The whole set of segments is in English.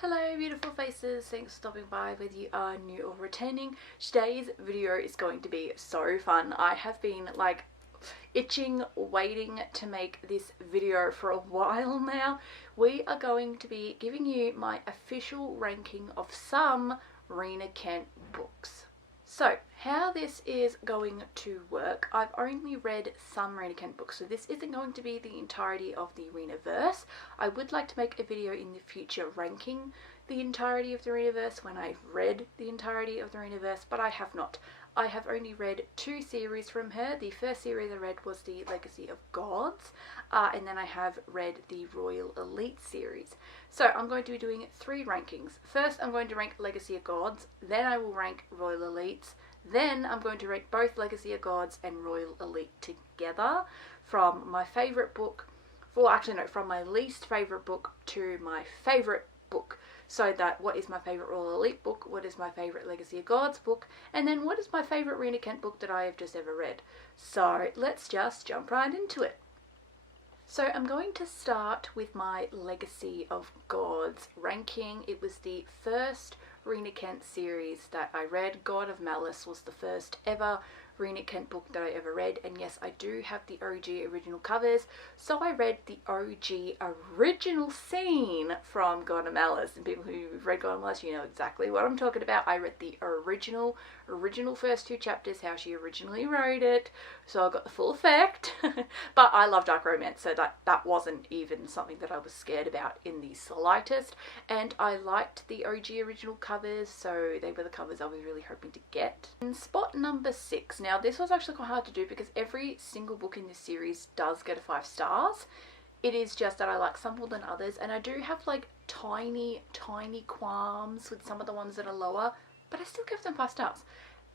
Hello beautiful faces, thanks for stopping by whether you are new or returning. Today's video is going to be so fun. I have been like itching, waiting to make this video for a while now. We are going to be giving you my official ranking of some Rina Kent books. So how this is going to work, I've only read some Rina Kent books, so this isn't going to be the entirety of the Rinaverse. I would like to make a video in the future ranking the entirety of the Rinaverse when I've read the entirety of the Rinaverse, but I have not. I have only read two series from her. The first series I read was the Legacy of Gods, and then I have read the Royal Elite series. So I'm going to be doing three rankings. First I'm going to rank Legacy of Gods, then I will rank Royal Elites, then I'm going to rank both Legacy of Gods and Royal Elite together from my favourite book, well actually no, from my least favourite book to my favourite book. So that what is my favourite Royal Elite book, what is my favourite Legacy of Gods book, and then what is my favourite Rina Kent book that I have just ever read. So let's just jump right into it. So I'm going to start with my Legacy of Gods ranking. It was the first Rina Kent series that I read. God of Malice was the first ever Rina Kent book that I ever read, and yes, I do have the OG original covers, so I read the OG original scene from God of Malice, and people who've read God of Malice, you know exactly what I'm talking about. I read the original first two chapters, how she originally wrote it, so I got the full effect. But I love dark romance, so that wasn't even something that I was scared about in the slightest, and I liked the OG original covers, so they were the covers I was really hoping to get. In spot number 6, now this was actually quite hard to do because every single book in this series does get a 5 stars. It is just that I like some more than others, and I do have like tiny qualms with some of the ones that are lower, but I still give them 5 stars.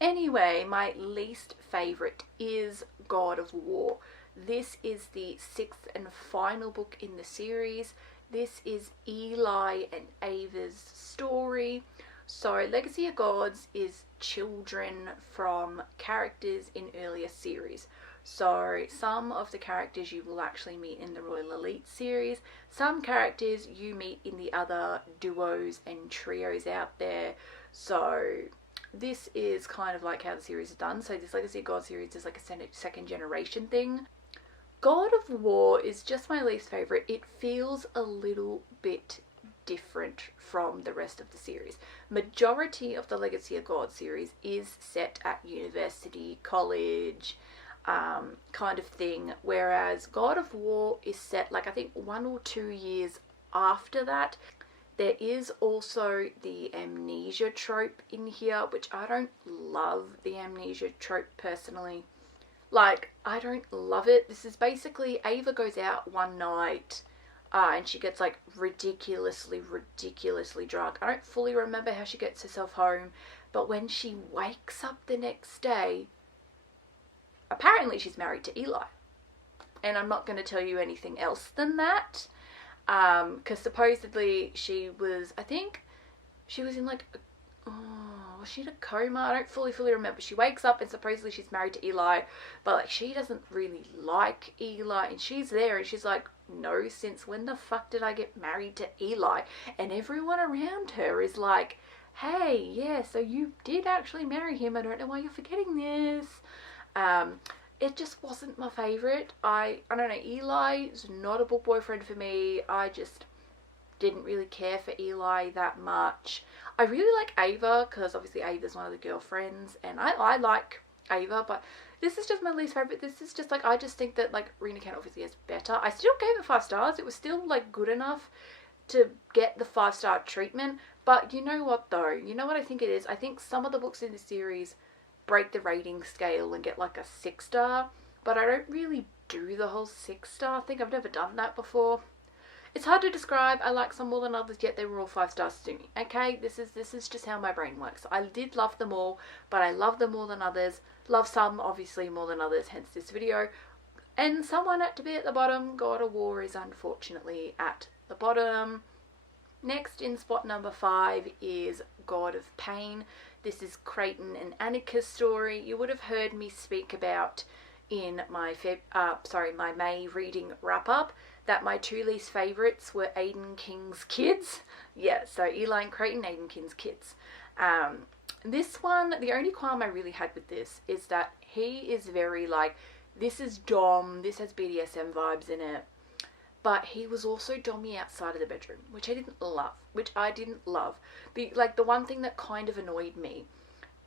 Anyway, my least favourite is God of War. This is the 6th and final book in the series. This is Eli and Ava's story. So Legacy of Gods is children from characters in earlier series. So some of the characters you will actually meet in the Royal Elite series. Some characters you meet in the other duos and trios out there. So this is kind of like how the series is done. So this Legacy of Gods series is like a second generation thing. God of War is just my least favourite. It feels a little bit different from the rest of the series. Majority of the Legacy of God series is set at university, college, kind of thing, whereas God of War is set like I think 1 or 2 years after that. There is also the amnesia trope in here, which I don't love the amnesia trope personally. Like, I don't love it. This is basically Ava goes out one night and she gets like ridiculously drunk. I don't fully remember how she gets herself home, but when she wakes up the next day, apparently she's married to Eli. And I'm not going to tell you anything else than that, because supposedly she was, I think she was in like was she in a coma? I don't fully remember. She wakes up and supposedly she's married to Eli, but like she doesn't really like Eli, and she's there and she's like, no, since when the fuck did I get married to Eli? And everyone around her is like, hey, yeah, so you did actually marry him. I don't know why you're forgetting this. It just wasn't my favourite. I don't know, Eli is not a book boyfriend for me. I just didn't really care for Eli that much. I really like Ava because obviously Ava's one of the girlfriends, and I like Ava, but this is just my least favourite. This is just like, I just think that like Rina Kent obviously is better. I still gave it 5 stars. It was still like good enough to get the 5-star treatment, but you know what though? You know what I think it is? I think some of the books in the series break the rating scale and get like a 6-star, but I don't really do the whole 6-star thing. I've never done that before. It's hard to describe. I like some more than others, yet they were all 5 stars to me. Okay, this is just how my brain works. I did love them all, but I love them more than others. Love some, obviously, more than others, hence this video. And someone had to be at the bottom. God of War is unfortunately at the bottom. Next in spot number 5 is God of Pain. This is Creighton and Annika's story. You would have heard me speak about in my my May reading wrap up that my two least favourites were Aiden King's kids. Yeah, so Eli and Creighton, Aiden King's kids. This one, the only qualm I really had with this is that he is very like, this is Dom, this has BDSM vibes in it. But he was also dommy outside of the bedroom, which I didn't love. The one thing that kind of annoyed me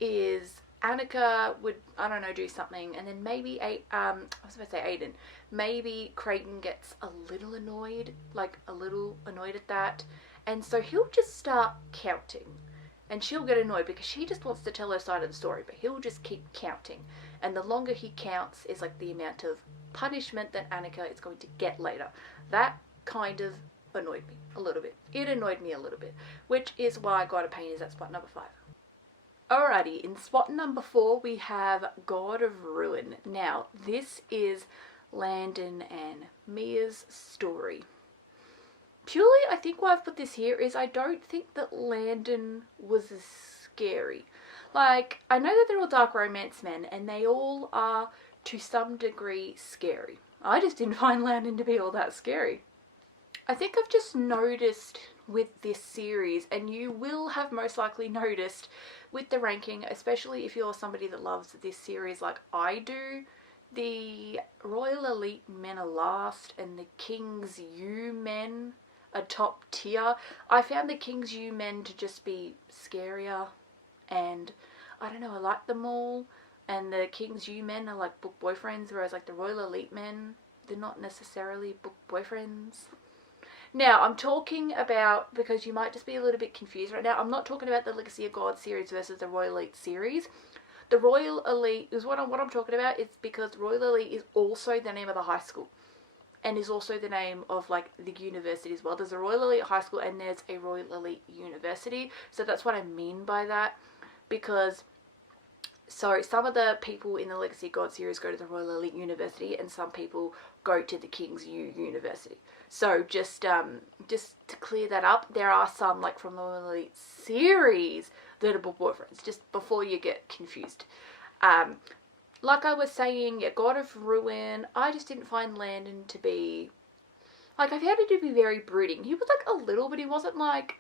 is Annika would, I don't know, do something, and then maybe Aiden, maybe Creighton gets a little annoyed at that, and so he'll just start counting, and she'll get annoyed because she just wants to tell her side of the story, but he'll just keep counting, and the longer he counts is like the amount of punishment that Annika is going to get later. That kind of annoyed me a little bit. It annoyed me a little bit, which is why God of Pain is at spot number 5. Alrighty, in spot number 4 we have God of Ruin. Now, this is Landon and Mia's story. Purely, I think why I've put this here is I don't think that Landon was as scary. Like, I know that they're all dark romance men, and they all are, to some degree, scary. I just didn't find Landon to be all that scary. I think I've just noticed with this series, and you will have most likely noticed with the ranking, especially if you're somebody that loves this series like I do, the Royal Elite men are last and the King's U men are top tier. I found the King's U men to just be scarier, and I don't know, I like them all, and the King's U men are like book boyfriends, whereas like the Royal Elite men, they're not necessarily book boyfriends. Now, I'm talking about, because you might just be a little bit confused right now, I'm not talking about the Legacy of God series versus the Royal Elite series. The Royal Elite is what I'm talking about. It's because Royal Elite is also the name of the high school, and is also the name of like the university as well. There's a Royal Elite high school and there's a Royal Elite university. So that's what I mean by that, because so some of the people in the Legacy of God series go to the Royal Elite University, and some people go to the King's U University. So just to clear that up, there are some like from the Royal Elite series that are boyfriends, just before you get confused. Like I was saying, yeah, God of Ruin, I just didn't find Landon to be, like, I found him to be very brooding. He was like a little, but he wasn't like,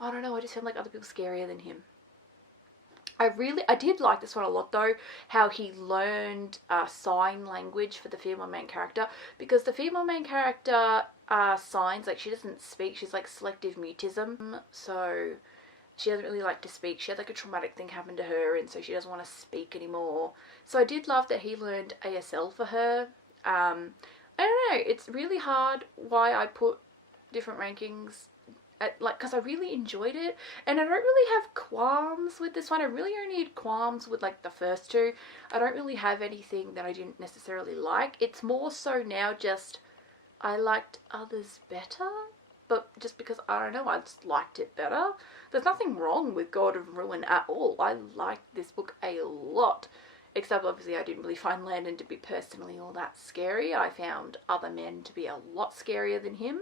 I don't know, I just found like other people scarier than him. I did like this one a lot though, how he learned sign language for the female main character, because the female main character signs, like she doesn't speak, she's like selective mutism, so she doesn't really like to speak. She had like a traumatic thing happen to her, and so she doesn't want to speak anymore. So I did love that he learned ASL for her. I don't know, it's really hard why I put different rankings because I really enjoyed it, and I don't really have qualms with this one. I really only had qualms with like the first two. I don't really have anything that I didn't necessarily like. It's more so now just I liked others better, but just because, I don't know, I just liked it better. There's nothing wrong with God of Ruin at all. I liked this book a lot, except obviously I didn't really find Landon to be personally all that scary. I found other men to be a lot scarier than him.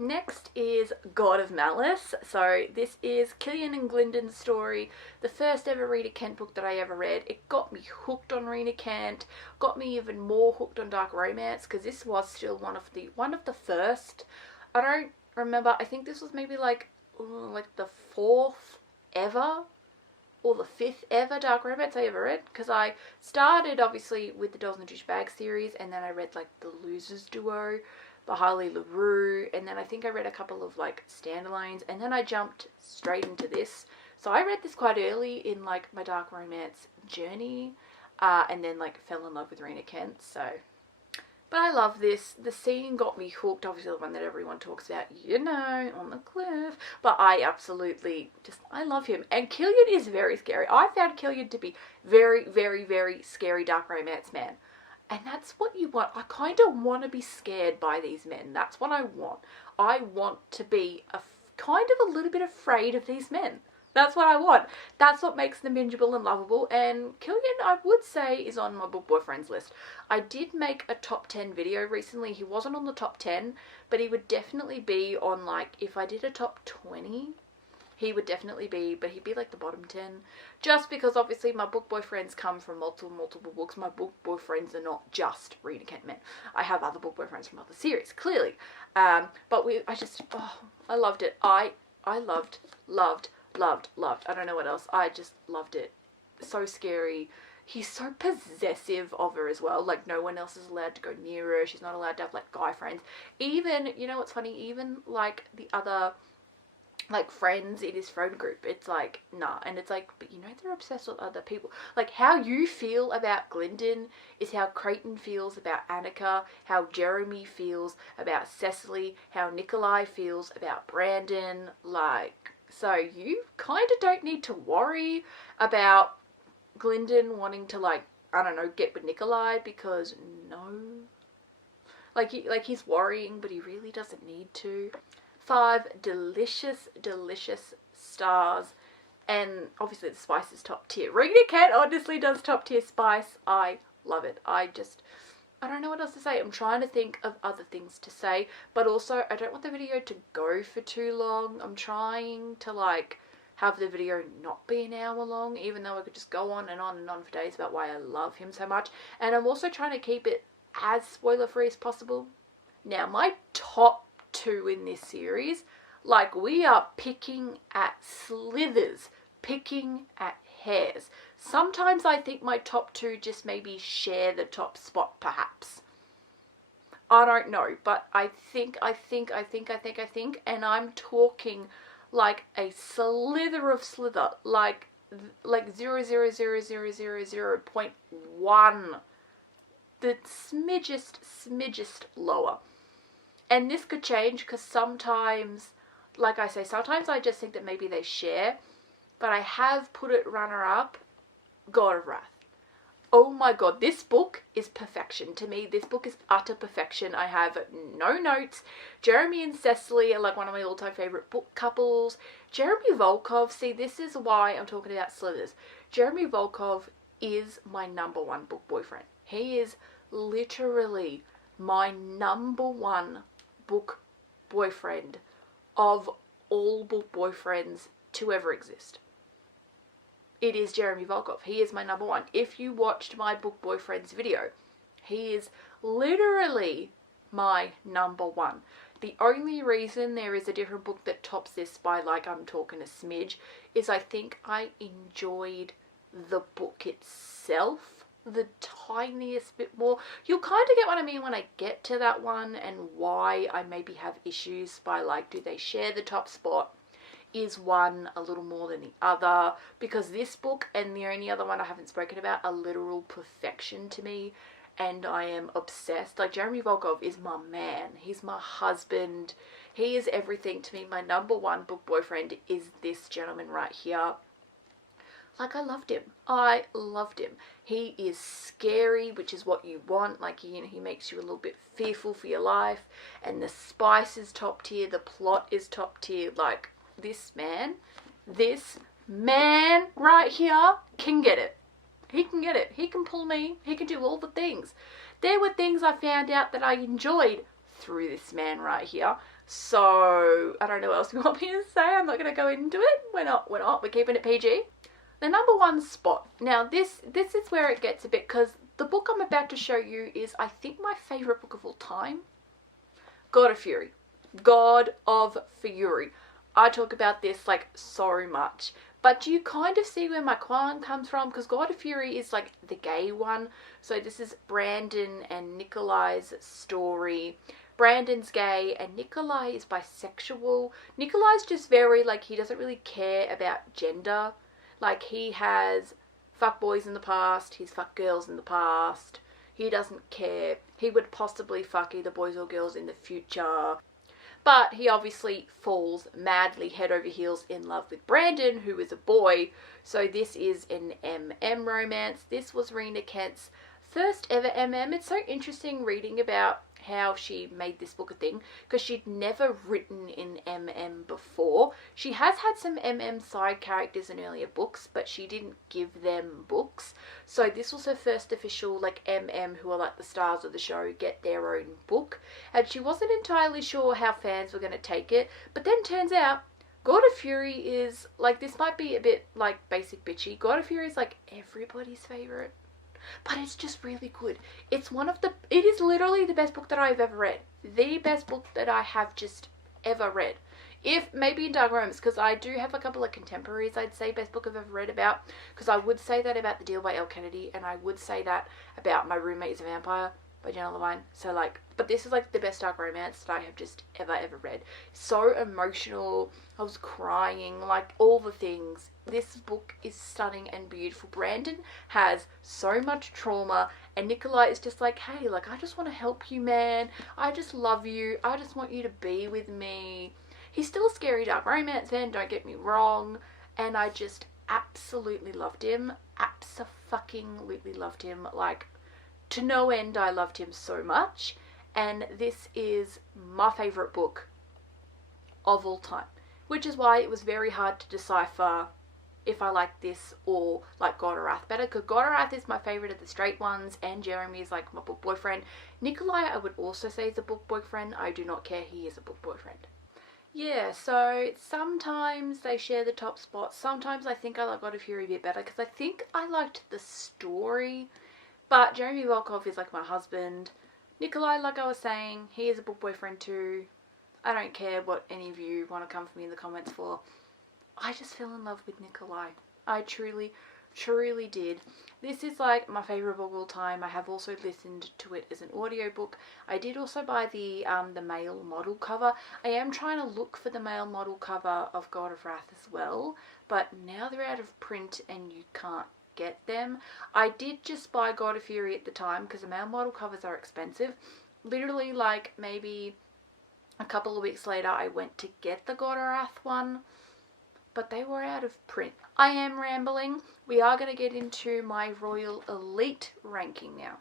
Next is God of Malice. So this is Killian and Glyndon's story, the first ever Rina Kent book that I ever read. It got me hooked on Rina Kent, got me even more hooked on dark romance, because this was still one of the first. I don't remember, I think this was maybe like the 4th ever or the 5th ever dark romance I ever read, because I started obviously with the Dolls and Douchebag series, and then I read like the Losers Duo by Harley LaRue, and then I think I read a couple of like standalones, and then I jumped straight into this. So I read this quite early in like my dark romance journey, and then like fell in love with Rina Kent. So, but I love this. The scene got me hooked, obviously the one that everyone talks about, you know, on the cliff, but I absolutely I love him. And Killian is very scary. I found Killian to be very, very, very scary dark romance man. And that's what you want. I kind of want to be scared by these men. That's what I want. I want to be kind of a little bit afraid of these men. That's what I want. That's what makes them bingeable and lovable. And Killian, I would say, is on my book boyfriends list. I did make a top 10 video recently. He wasn't on the top 10, but he would definitely be on, like, if I did a top 20, he would definitely be, but he'd be like the bottom 10. Just because obviously my book boyfriends come from multiple books. My book boyfriends are not just Rina Kent men. I have other book boyfriends from other series, clearly. But I loved it. I loved. I don't know what else. I just loved it. So scary. He's so possessive of her as well. Like, no one else is allowed to go near her. She's not allowed to have, like, guy friends. Even, you know what's funny? Even, like, the other, like, friends in his friend group, it's like, nah. And it's like, but you know they're obsessed with other people. Like, how you feel about Glyndon is how Creighton feels about Annika, how Jeremy feels about Cecily, how Nikolai feels about Brandon. Like, so you kind of don't need to worry about Glyndon wanting to, like, I don't know, get with Nikolai, because no. Like, he's worrying, but he really doesn't need to. 5 delicious, delicious stars. And obviously the spice is top tier. Rina Kent honestly does top tier spice. I love it. I don't know what else to say. I'm trying to think of other things to say, but also I don't want the video to go for too long. I'm trying to, like, have the video not be an hour long, even though I could just go on and on and on for days about why I love him so much. And I'm also trying to keep it as spoiler free as possible. Now, my top 2 in this series, like, we are picking at slithers, picking at hairs. Sometimes I think my top 2 just maybe share the top spot, perhaps. I don't know, but I think, and I'm talking like a slither of slither, like 0.00000.1, the smidgest lower. And this could change, because sometimes, like I say, sometimes I just think that maybe they share, but I have put it runner up, God of Wrath. Oh my god, this book is perfection. To me, this book is utter perfection. I have no notes. Jeremy and Cecily are like one of my all-time favourite book couples. Jeremy Volkov, see, this is why I'm talking about slithers. Jeremy Volkov is my number 1 book boyfriend. He is literally my number 1 book boyfriend of all book boyfriends to ever exist. It is Jeremy Volkov. He is my number 1. If you watched my book boyfriends video, he is literally my number 1. The only reason there is a different book that tops this by, like, I'm talking a smidge, is I think I enjoyed the book itself the tiniest bit more. You'll kind of get what I mean when I get to that one, and why I maybe have issues by, like, do they share the top spot? Is one a little more than the other? Because this book and the only other one I haven't spoken about are literal perfection to me, and I am obsessed. Like, Jeremy Volkov is my man. He's my husband. He is everything to me. My number 1 book boyfriend is this gentleman right here. Like, I loved him. I loved him. He is scary, which is what you want. Like, you know, he makes you a little bit fearful for your life. And the spice is top tier. The plot is top tier. Like, this man right here can get it. He can get it. He can pull me. He can do all the things. There were things I found out that I enjoyed through this man right here. So, I don't know what else you want me to say. I'm not going to go into it. We're not. We're keeping it PG. The number 1 spot. Now, this is where it gets a bit, because the book I'm about to show you is, I think, my favourite book of all time. God of Fury. God of Fury. I talk about this, like, so much. But you kind of see where my qualm comes from, because God of Fury is, like, the gay one. So this is Brandon and Nikolai's story. Brandon's gay and Nikolai is bisexual. Nikolai's just very, like, he doesn't really care about gender. Like, he has fuck boys in the past, he's fucked girls in the past. He doesn't care. He would possibly fuck either boys or girls in the future. But he obviously falls madly head over heels in love with Brandon, who is a boy. So this is an MM romance. This was Rina Kent's first ever MM. It's so interesting reading about how she made this book a thing, because she'd never written in MM before. She has had some MM side characters in earlier books, but she didn't give them books. So this was her first official, like, MM, who are like the stars of the show, get their own book. And she wasn't entirely sure how fans were going to take it, but then turns out God of Fury is, like, this might be a bit, like, basic bitchy. God of Fury is, like, everybody's favourite. But it's just really good. It's one of the, it is literally the best book that I've ever read. The best book that I have just ever read. If, maybe in Dark Romance, because I do have a couple of contemporaries I'd say best book I've ever read about. Because I would say that about The Deal by Elle Kennedy, and I would say that about My Roommate is a Vampire by Jenna Levine. So, like, but this is, like, the best Dark Romance that I have just ever read. So emotional. I was crying, like, all the things. This book is stunning and beautiful. Brandon has so much trauma, and Nikolai is just like, hey, like, I just want to help you, man. I just love you. I just want you to be with me. He's still a scary Dark Romance fan, don't get me wrong. And I just absolutely loved him. Abso-fucking-lutely loved him. Like, to no end, I loved him so much. And this is my favourite book of all time. Which is why it was very hard to decipher if I like this or like God of Wrath better. Because God of Wrath is my favourite of the straight ones, and Jeremy is like my book boyfriend. Nikolai, I would also say is a book boyfriend. I do not care, he is a book boyfriend. Yeah, so sometimes they share the top spot. Sometimes I think I like God of Fury a bit better because I think I liked the story. But Jeremy Volkov is like my husband. Nikolai, like I was saying, he is a book boyfriend too. I don't care what any of you want to come for me in the comments for. I just fell in love with Nikolai. I truly did. This is like my favourite book of all time. I have also listened to it as an audiobook. I did also buy the male model cover. I am trying to look for the male model cover of God of Wrath as well, but now they're out of print and you can't get them. I did just buy God of Fury at the time because the male model covers are expensive. Literally, like, maybe a couple of weeks later I went to get the God of Wrath one, but they were out of print. I am rambling. We are going to get into my Royal Elite ranking now.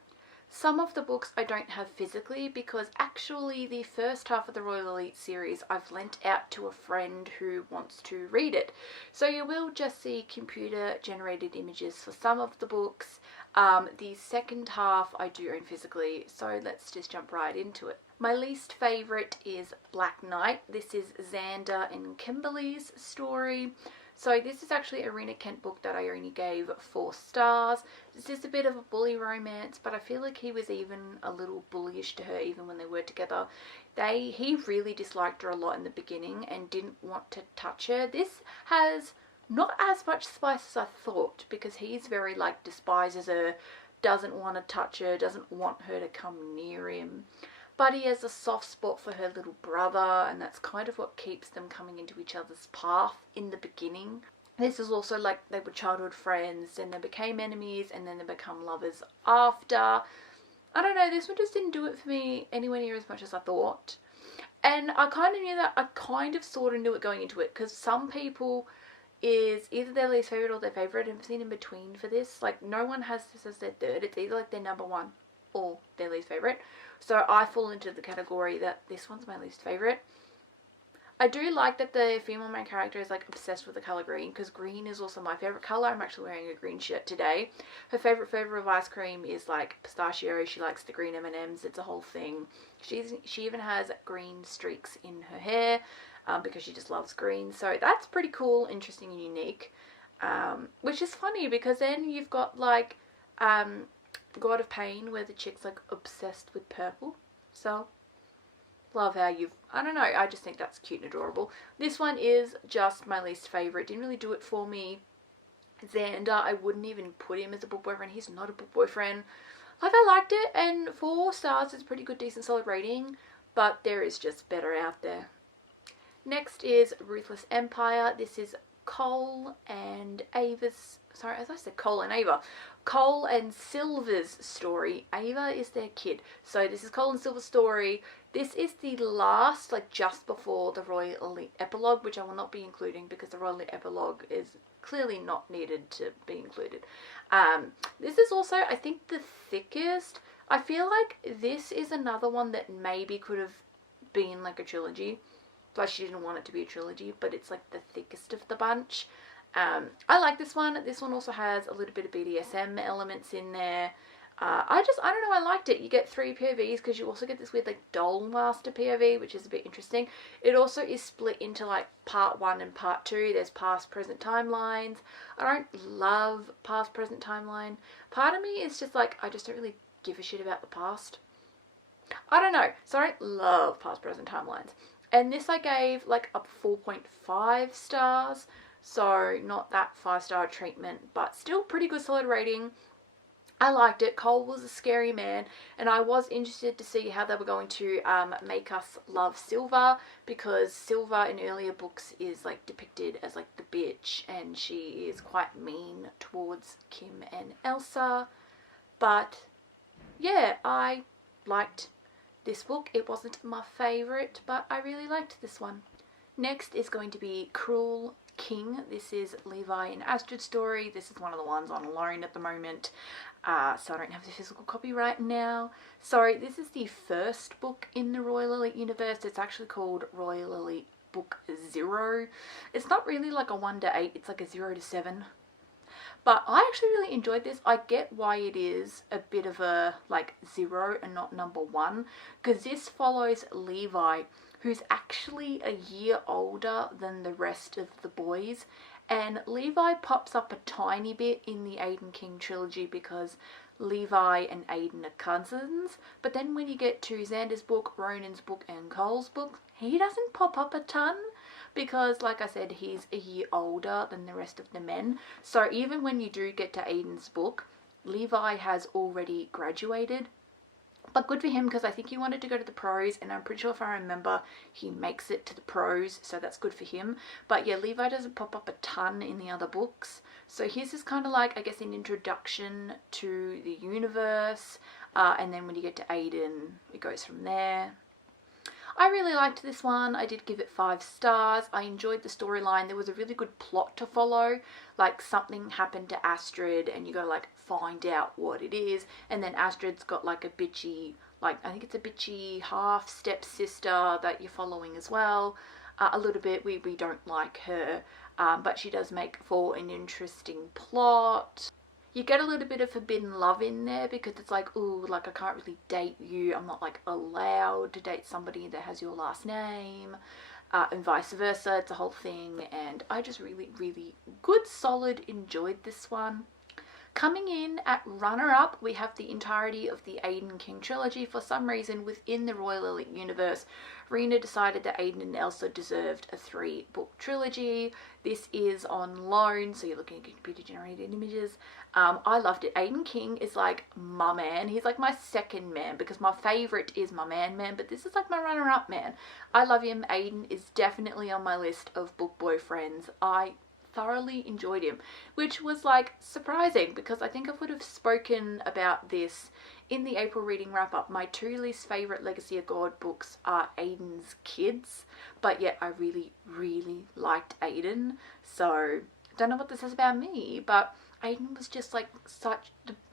Some of the books I don't have physically because actually the first half of the Royal Elite series I've lent out to a friend who wants to read it. So you will just see computer generated images for some of the books. The second half I do own physically, so let's just jump right into it. My least favourite is Black Knight. This is Xander and Kimberly's story. So this is actually a Rina Kent book that I only gave 4 stars. This is a bit of a bully romance, but I feel like he was even a little bullyish to her even when they were together. He really disliked her a lot in the beginning and didn't want to touch her. This has not as much spice as I thought because he's very, like, despises her, doesn't want to touch her, doesn't want her to come near him. But he has a soft spot for her little brother, and that's kind of what keeps them coming into each other's path in the beginning. This is also like they were childhood friends, then they became enemies, and then they become lovers after. I don't know, this one just didn't do it for me anywhere near as much as I thought. And I kind of knew that, I kind of sort of knew it going into it, because some people is either their least favourite or their favourite. I've seen in between for this. Like, no one has this as their third. It's either like their number one or their least favourite. So I fall into the category that this one's my least favourite. I do like that the female main character is, like, obsessed with the colour green, because green is also my favourite colour. I'm actually wearing a green shirt today. Her favourite flavour of ice cream is, like, pistachio. She likes the green M&Ms. It's a whole thing. She even has green streaks in her hair because she just loves green. So that's pretty cool, interesting and unique. Which is funny because then you've got, like, God of Pain, where the chick's, like, obsessed with purple. So love how I don't know, I just think that's cute and adorable. This one is just my least favourite. Didn't really do it for me. Xander, I wouldn't even put him as a book boyfriend. He's not a book boyfriend. Like, I liked it, and 4 stars is a pretty good, decent, solid rating, but there is just better out there. Next is Ruthless Empire. This is Cole and Ava's, sorry, as I said, Cole and Ava. Cole and Silver's story. Ava is their kid. So this is Cole and Silver's story. This is the last, like, just before the Royal Elite epilogue, which I will not be including because the Royal Elite epilogue is clearly not needed to be included. This is also, I think, the thickest. I feel like this is another one that maybe could have been, like, a trilogy. But she didn't want it to be a trilogy, but it's, like, the thickest of the bunch. I like this one. This one also has a little bit of BDSM elements in there. I don't know, I liked it. You get 3 POVs because you also get this weird like doll master POV, which is a bit interesting. It also is split into like part 1 and part 2. There's past, present timelines. I don't love past, present timeline. Part of me is just like, I just don't really give a shit about the past. I don't know. So I don't love past, present timelines. And this I gave like a 4.5 stars. So not that 5-star treatment, but still pretty good solid rating. I liked it. Cole was a scary man, and I was interested to see how they were going to make us love Silva, because Silva in earlier books is like depicted as like the bitch, and she is quite mean towards Kim and Elsa. But yeah, I liked this book. It wasn't my favourite, but I really liked this one. Next is going to be Cruel King. This is Levi and Astrid's story. This is one of the ones on loan at the moment, so I don't have the physical copy right now. Sorry, this is the first book in the Royal Elite universe. It's actually called Royal Elite Book 0. It's not really like a 1 to 8, it's like a 0 to 7. But I actually really enjoyed this. I get why it is a bit of a like 0 and not number 1, because this follows Levi, who's actually a year older than the rest of the boys. And Levi pops up a tiny bit in the Aiden King trilogy because Levi and Aiden are cousins. But then when you get to Xander's book, Ronan's book, and Cole's book, he doesn't pop up a ton, because like I said, he's a year older than the rest of the men. So even when you do get to Aiden's book, Levi has already graduated. But good for him, because I think he wanted to go to the pros, and I'm pretty sure if I remember, he makes it to the pros, so that's good for him. But yeah, Levi doesn't pop up a ton in the other books. So his is kind of like, I guess, an introduction to the universe, and then when you get to Aiden, it goes from there. I really liked this one. I did give it 5 stars. I enjoyed the storyline. There was a really good plot to follow. Like, something happened to Astrid and you gotta like find out what it is. And then Astrid's got like a bitchy, like I think it's a bitchy half stepsister that you're following as well. A little bit. We don't like her. But she does make for an interesting plot. You get a little bit of forbidden love in there, because it's like, ooh, like I can't really date you. I'm not like allowed to date somebody that has your last name, and vice versa. It's a whole thing, and I just really, really good, solid, enjoyed this one. Coming in at runner-up, we have the entirety of the Aiden King trilogy. For some reason, within the Royal Elite universe, Rina decided that Aiden and Elsa deserved a 3-book trilogy. This is on loan, so you're looking at computer-generated images. I loved it. Aiden King is like my man. He's like my second man, because my favourite is my man, but this is like my runner-up man. I love him. Aiden is definitely on my list of book boyfriends. I thoroughly enjoyed him, which was like surprising, because I think I would have spoken about this in the April reading wrap up. My 2 least favourite Legacy of God books are Aiden's kids, but yet I really, really liked Aiden. So don't know what this says about me, but Aiden was just like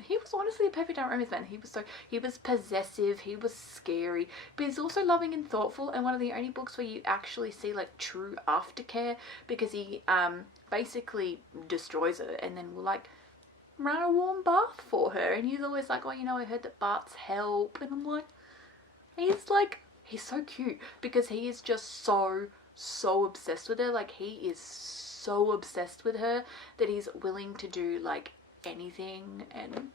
he was honestly a perfect romance man. He was possessive, he was scary, but he's also loving and thoughtful, and one of the only books where you actually see like true aftercare, because he basically destroys her and then will like run a warm bath for her, and he's always like, oh, you know, I heard that baths help, and I'm like, he's so cute, because he is just so obsessed with her. Like, he is so obsessed with her that he's willing to do like anything, and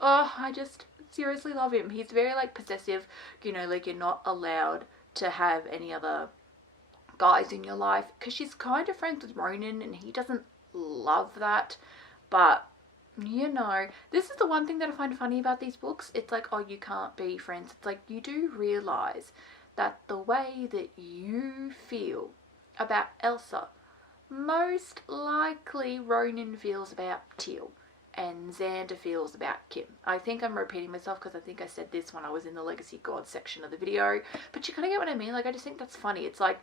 oh, I just seriously love him. He's very like possessive, you know, like you're not allowed to have any other guys in your life, because she's kind of friends with Ronan and he doesn't love that. But you know, this is the one thing that I find funny about these books. It's like, oh, you can't be friends. It's like, you do realize that the way that you feel about Elsa, most likely Ronan feels about Teal, and Xander feels about Kim. I think I'm repeating myself, because I think I said this when I was in the Legacy God section of the video, but you kind of get what I mean. Like, I just think that's funny. It's like,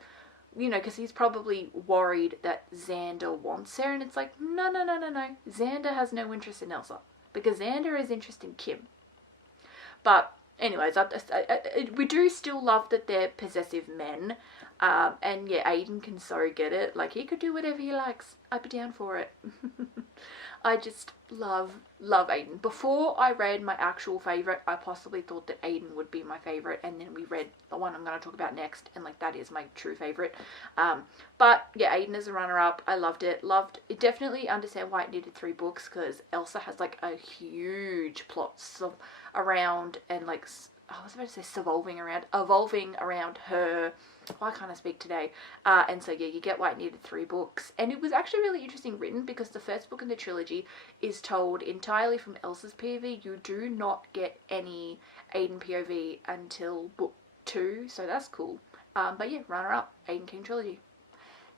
you know, because he's probably worried that Xander wants her, and it's like, no. Xander has no interest in Elsa, because Xander is interested in Kim. But anyways, we do still love that they're possessive men. And yeah, Aiden can so get it. Like, he could do whatever he likes. I'd be down for it. I just love Aiden. Before I read my actual favourite, I possibly thought that Aiden would be my favourite, and then we read the one I'm going to talk about next, and like, that is my true favourite. But yeah, Aiden is a runner-up. I loved it. Definitely understand why it needed 3 books, because Elsa has like a huge plot around, and like, I was about to say evolving around her. Why can't I speak today? And so yeah, you get why it needed 3 books. And it was actually really interesting written, because the first book in the trilogy is told entirely from Elsa's POV. You do not get any Aiden POV until book 2, so that's cool. But yeah, runner up, Aiden King trilogy.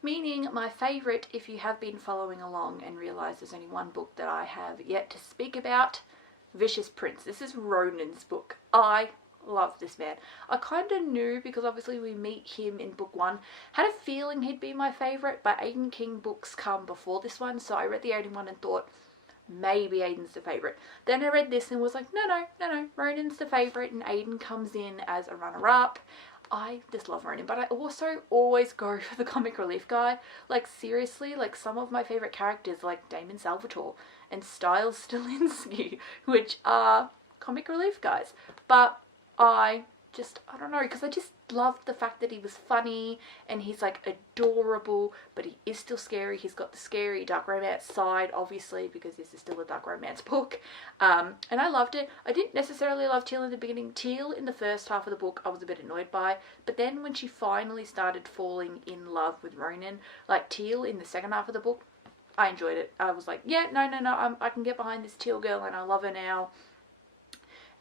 Meaning my favourite, if you have been following along and realise there's only one book that I have yet to speak about, Vicious Prince. This is Ronan's book. I love this man. I kind of knew, because obviously we meet him in book 1. Had a feeling he'd be my favourite, but Aiden King books come before this one, so I read the Aiden one and thought, maybe Aiden's the favourite. Then I read this and was like, no, Ronan's the favourite, and Aiden comes in as a runner-up. I just love Ronan, but I also always go for the comic relief guy. Like, seriously, like, some of my favourite characters, like Damon Salvatore and Styles Stilinski, which are comic relief guys. But I don't know, because I just loved the fact that he was funny and he's like adorable, but he is still scary. He's got the scary dark romance side, obviously, because this is still a dark romance book. And I loved it. I didn't necessarily love Teal in the beginning. Teal in the first half of the book I was a bit annoyed by, but then when she finally started falling in love with Ronan, like Teal in the second half of the book, I enjoyed it. I was like, yeah, no, I can get behind this Teal girl and I love her now.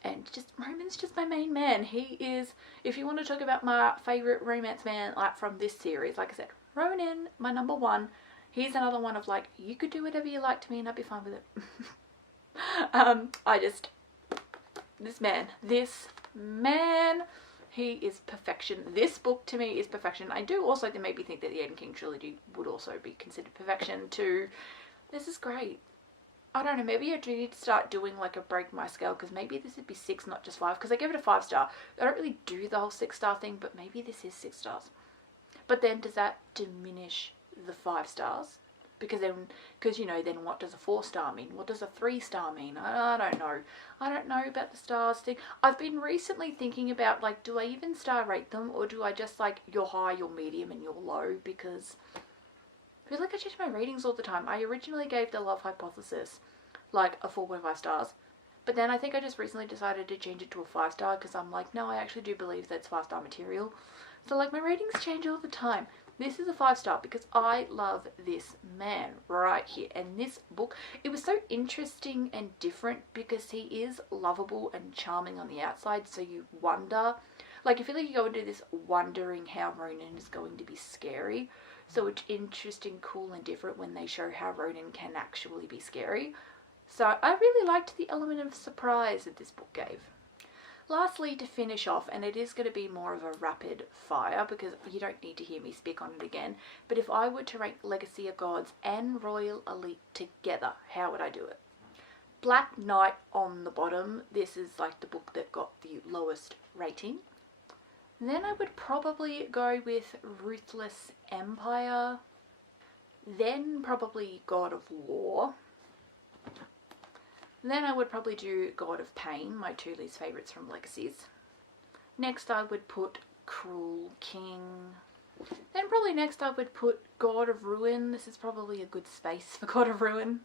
And Ronan's just my main man. He is, if you want to talk about my favourite romance man, like from this series, like I said, Ronan, my number 1. He's another one of like, you could do whatever you like to me and I'd be fine with it. This man, he is perfection. This book to me is perfection. I do also maybe think that the Aiden King trilogy would also be considered perfection too. This is great. I don't know, maybe I do need to start doing like a break my scale, because maybe this would be 6, not just 5, because I gave it a 5-star. I don't really do the whole 6-star thing, but maybe this is 6 stars. But then does that diminish the 5 stars? Because you know, then what does a 4-star mean? What does a 3-star mean? I don't know. I don't know about the stars thing. I've been recently thinking about, like, do I even star rate them, or do I just like, you're high, you're medium, and you're low? Because I feel like I change my ratings all the time. I originally gave The Love Hypothesis like a 4.5 stars, but then I think I just recently decided to change it to a 5-star, because I'm like, no, I actually do believe that's 5-star material. So like, my ratings change all the time. This is a 5-star because I love this man right here. And this book, it was so interesting and different because he is lovable and charming on the outside, so you wonder, like, I feel like you go into this wondering how Ronan is going to be scary. So it's interesting, cool, and different when they show how Ronan can actually be scary. So I really liked the element of surprise that this book gave. Lastly, to finish off, and it is going to be more of a rapid fire because you don't need to hear me speak on it again, but if I were to rank Legacy of Gods and Royal Elite together, how would I do it? Black Knight on the bottom. This is like the book that got the lowest rating. Then I would probably go with Ruthless Empire. Then probably God of War. Then I would probably do God of Pain, my 2 least favourites from Legacies. Next I would put Cruel King. Then probably next I would put God of Ruin. This is probably a good space for God of Ruin.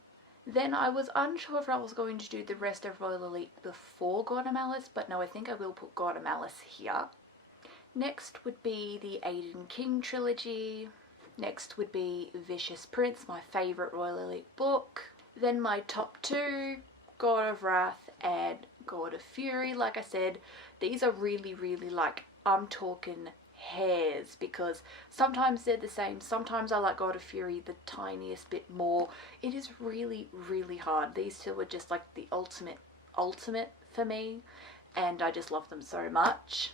Then I was unsure if I was going to do the rest of Royal Elite before God of Malice, but no, I think I will put God of Malice here. Next would be the Aiden King trilogy. Next would be Vicious Prince, my favourite Royal Elite book. Then my top 2, God of Wrath and God of Fury. Like I said, these are really, really like, I'm talking hairs, because sometimes they're the same. Sometimes I like God of Fury the tiniest bit more. It is really, really hard. These 2 are just like the ultimate for me, and I just love them so much.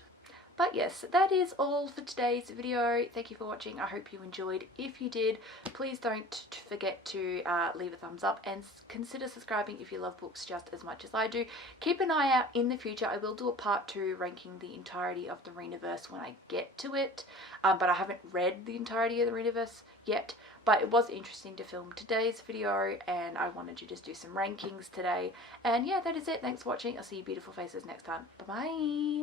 But yes, that is all for today's video. Thank you for watching. I hope you enjoyed. If you did, please don't forget to leave a thumbs up and consider subscribing if you love books just as much as I do. Keep an eye out in the future. I will do a part 2 ranking the entirety of the Rinaverse when I get to it. But I haven't read the entirety of the Rinaverse yet. But it was interesting to film today's video, and I wanted to just do some rankings today. And yeah, that is it. Thanks for watching. I'll see you beautiful faces next time. Bye bye.